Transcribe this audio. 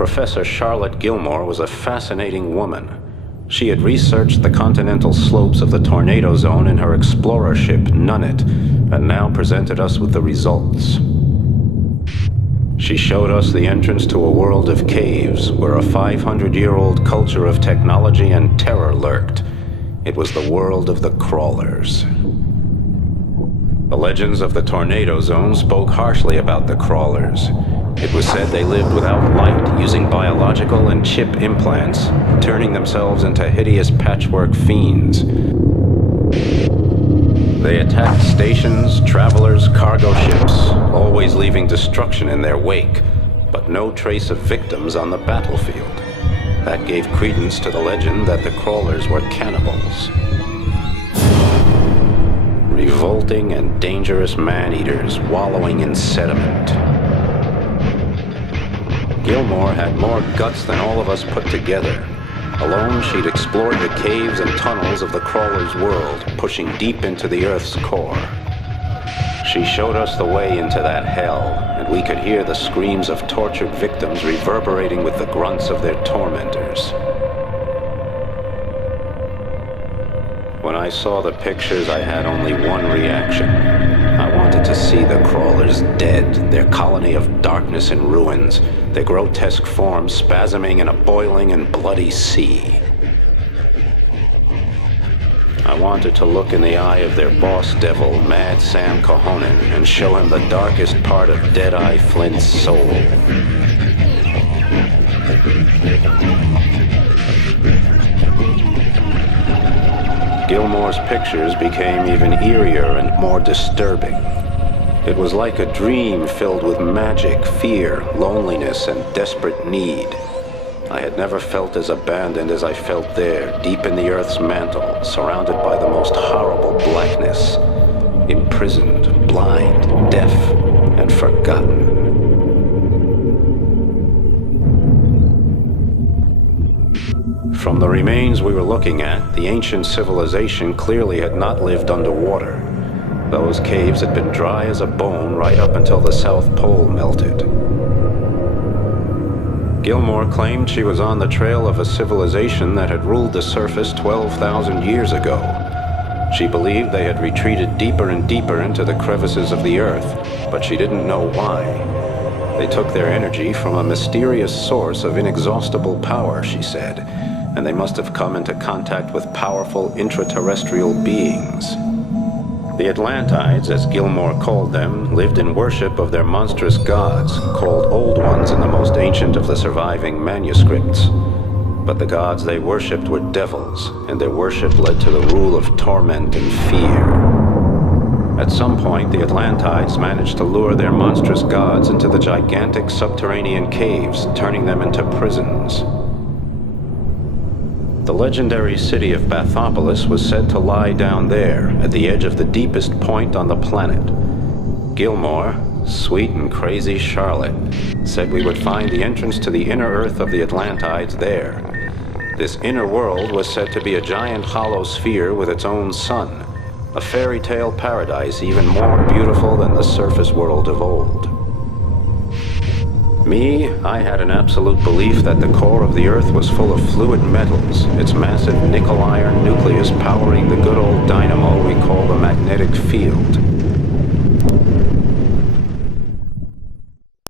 Professor Charlotte Gilmore was a fascinating woman. She had researched the continental slopes of the tornado zone in her explorer ship, Nunnet, and now presented us with the results. She showed us the entrance to a world of caves where a 500-year-old culture of technology and terror lurked. It was the world of the crawlers. The legends of the tornado zone spoke harshly about the crawlers. It was said they lived without light, using biological and chip implants, turning themselves into hideous patchwork fiends. They attacked stations, travelers, cargo ships, always leaving destruction in their wake, but no trace of victims on the battlefield. That gave credence to the legend that the crawlers were cannibals. Revolting and dangerous man-eaters wallowing in sediment. Gilmore had more guts than all of us put together. Alone, she'd explored the caves and tunnels of the crawler's world, pushing deep into the Earth's core. She showed us the way into that hell, and we could hear the screams of tortured victims reverberating with the grunts of their tormentors. When I saw the pictures, I had only one reaction. I wanted to see the crawlers dead, their colony of darkness and ruins, their grotesque forms spasming in a boiling and bloody sea. I wanted to look in the eye of their boss devil, Mad Sam Cahonen, and show him the darkest part of Deadeye Flint's soul. Gilmore's pictures became even eerier and more disturbing. It was like a dream filled with magic, fear, loneliness, and desperate need. I had never felt as abandoned as I felt there, deep in the Earth's mantle, surrounded by the most horrible blackness, imprisoned, blind, deaf, and forgotten. From the remains we were looking at, the ancient civilization clearly had not lived underwater. Those caves had been dry as a bone right up until the South Pole melted. Gilmore claimed she was on the trail of a civilization that had ruled the surface 12,000 years ago. She believed they had retreated deeper and deeper into the crevices of the Earth, but she didn't know why. They took their energy from a mysterious source of inexhaustible power, she said, and they must have come into contact with powerful intraterrestrial beings. The Atlantides, as Gilmore called them, lived in worship of their monstrous gods, called Old Ones in the most ancient of the surviving manuscripts. But the gods they worshipped were devils, and their worship led to the rule of torment and fear. At some point, the Atlantides managed to lure their monstrous gods into the gigantic subterranean caves, turning them into prisons. The legendary city of Bathopolis was said to lie down there, at the edge of the deepest point on the planet. Gilmore, sweet and crazy Charlotte, said we would find the entrance to the inner Earth of the Atlantides there. This inner world was said to be a giant hollow sphere with its own sun, a fairy tale paradise even more beautiful than the surface world of old. Me, I had an absolute belief that the core of the Earth was full of fluid metals, its massive nickel-iron nucleus powering the good old dynamo we call the magnetic field.